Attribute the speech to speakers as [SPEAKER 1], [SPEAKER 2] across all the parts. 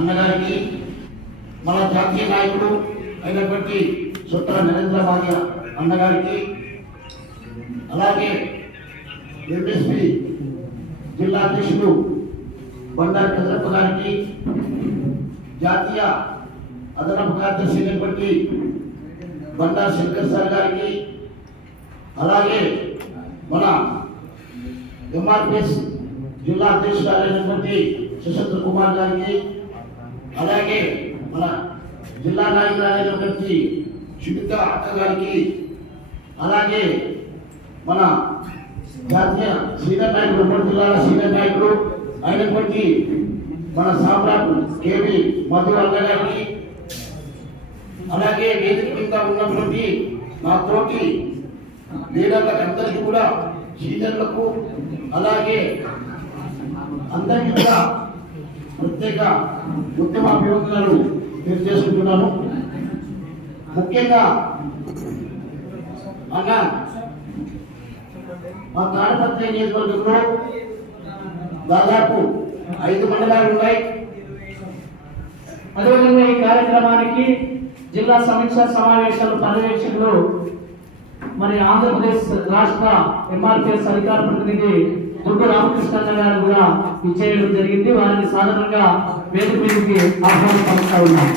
[SPEAKER 1] అన్నగారికి మన జాతీయ నాయకుడు అయినటువంటి సుత్ర నరేంద్ర బాగ్య అన్నగారికి అలాగే ఎంఎస్పి జిల్లా అధ్యక్షుడు బండారు కదరప్ప గారికి జాతీయ అదనపు కార్యదర్శి అయినటువంటి బండారు శంకర్ సార్ గారికి అలాగే మన ఎంఆర్పిఎస్ జిల్లా అధ్యక్షురాలైనటువంటి సుశంద్ర కుమార్ గారికి అలాగే మన జిల్లా నాయకురాలైనటువంటి సుమిత అక్క గారికి అలాగే మన జాతీయ సీనియర్ నాయకుడు ఉమ్మడి జిల్లాల సీనియర్ నాయకుడు అయినటువంటి మన సామ్రాట్ కేవి మధు గారికి అలాగే వేదిక కింద ఉన్నటువంటి నా తోటి లీడర్లకు అందరికీ కూడా సీనియర్లకు అలాగే అందరికీ కూడా ప్రత్యేక ఉద్యమ అభివందనలు తెలియజేసుకుంటున్నాను. ముఖ్యంగా అన్న మా తాడపత్రి నియోజకవర్గంలో దాదాపు ఐదు మండలాలు ఉన్నాయి.
[SPEAKER 2] అదేవిధంగా ఈ కార్యక్రమానికి జిల్లా సమీక్షా సమావేశాలు పర్యవేక్షకులు మరి ఆంధ్రప్రదేశ్ రాష్ట్ర ఎంఆర్పిఎస్ అధికార ప్రతినిధి ముందు రామకృష్ణ గారు కూడా ఇచ్చేయడం జరిగింది. వారిని సాధారణంగా వేదిక మీదకి ఆహ్వానం పలుకుతా ఉన్నాం.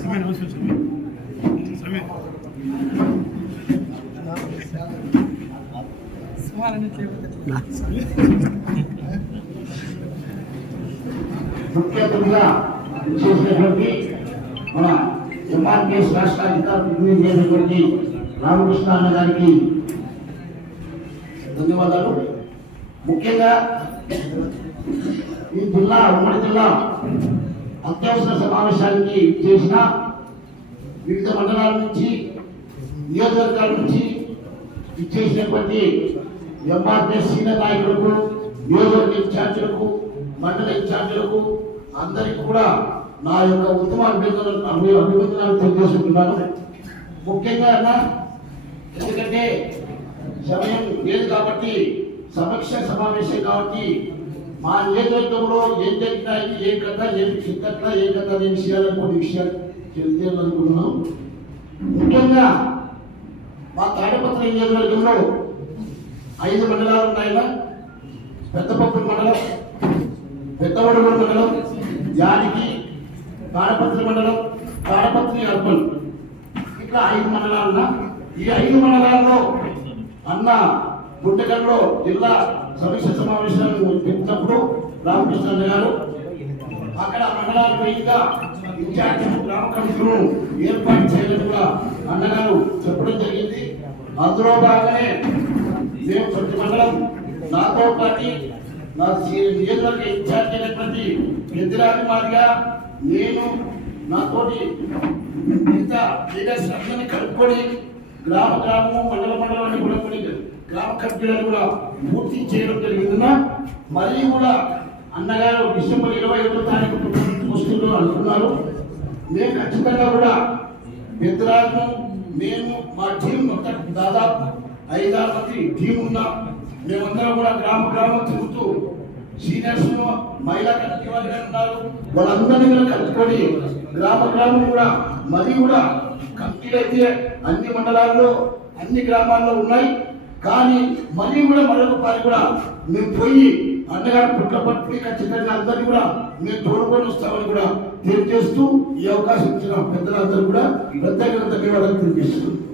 [SPEAKER 3] సమీర్ అవసరం
[SPEAKER 1] ముఖ్య అతిథిగా చేసినటువంటి మన ఎంఆర్పిఎస్ రాష్ట్ర అధికార ప్రతినిధి అయినటువంటి రామకృష్ణ అన్న గారికి ధన్యవాదాలు. ముఖ్యంగా ఈ జిల్లా ఉమ్మడి జిల్లా అత్యవసర సమావేశానికి చేసిన వివిధ మండలాల నుంచి నియోజకవర్గాల నుంచి ఇచ్చేసినటువంటి ఎంఆర్పీ సీనియర్ నాయకులకు నియోజకవర్గ ఇన్ఛార్జీలకు మండల ఇన్ఛార్జీలకు అందరికీ కూడా నా యొక్క ఉత్తమ అభినందనలు అభి- తెలియజేసుకుంటున్నాను. ముఖ్యంగా అన్న ఎందుకంటే సమయం లేదు కాబట్టి సమీక్ష సమావేశం కాబట్టి మా నియోజకవర్గంలో ఏం జరిగినా ఏ కథ ఏం చిత్తట్ల ఏ కథ ఏం చేయాలని కొన్ని విషయాలు తెలియజేయాలనుకుంటున్నాం ముఖ్యంగా మా తాడపత్ర నియోజకవర్గంలో ఐదు మండలాలు ఉన్నాయినా పెద్దపప్పు మండలం పెద్దవడగూడ మండలం జానికి తాడపత్రి మండలం తాడపత్రి అర్బన్. ఇట్లా ఐదు మండలాలున్నా? ఈ ఐదు మండలాల్లో అన్న గుంటగల్లో జిల్లా సమీక్ష సమావేశాలు పెట్టినప్పుడు రామకృష్ణ గారు అక్కడ మండలాల వేయిగా ఇన్ఛార్జ్ గ్రామ కమిటీలను ఏర్పాటు చేయాలని కూడా అన్నగారు చెప్పడం జరిగింది. అందులో భాగమే మేము ప్రతి మండలం నాతో పాటి నా నియోజకవర్గ ఇన్ఛార్జ్ అయినటువంటి పెద్దరాజు మాదిగా నేను నాతోటి మిగతా లీడర్స్ అందరినీ కలుపుకొని గ్రామ గ్రామము మండల మండలాన్ని కూడా కొన్ని గ్రామ కమిటీలను కూడా పూర్తి చేయడం జరిగిందన్నా మరీ కూడా అన్నగారు డిసెంబర్ ఇరవై ఒకటో తారీఖు వస్తుందో అనుకున్నారు. మేము ఖచ్చితంగా కూడా పెద్దరాజు మేము మా టీం మొత్తం దాదాపు ఐదారు టీం ఉన్నాం మేమందరం కూడా గ్రామ గ్రామం తిరుగుతూ సీనియర్స్ మహిళా కమిటీ వాళ్ళు ఉన్నారు వాళ్ళందరినీ కూడా కలుపుకొని గ్రామ గ్రామం కూడా మరి కూడా కమిటీలు అయితే అన్ని మండలాల్లో అన్ని గ్రామాల్లో ఉన్నాయి. కానీ మళ్ళీ కూడా మరొక పని కూడా మేము పోయి అన్నగారు పుట్ల పట్టుకుని ఖచ్చితంగా అందరినీ కూడా మేము తోడుకొని వస్తామని కూడా తెలియజేస్తూ ఈ అవకాశం ఇచ్చిన పెద్దలందరూ కూడా ప్రత్యేకంగా ధన్యవాదాలు తెలియజేస్తున్నాం.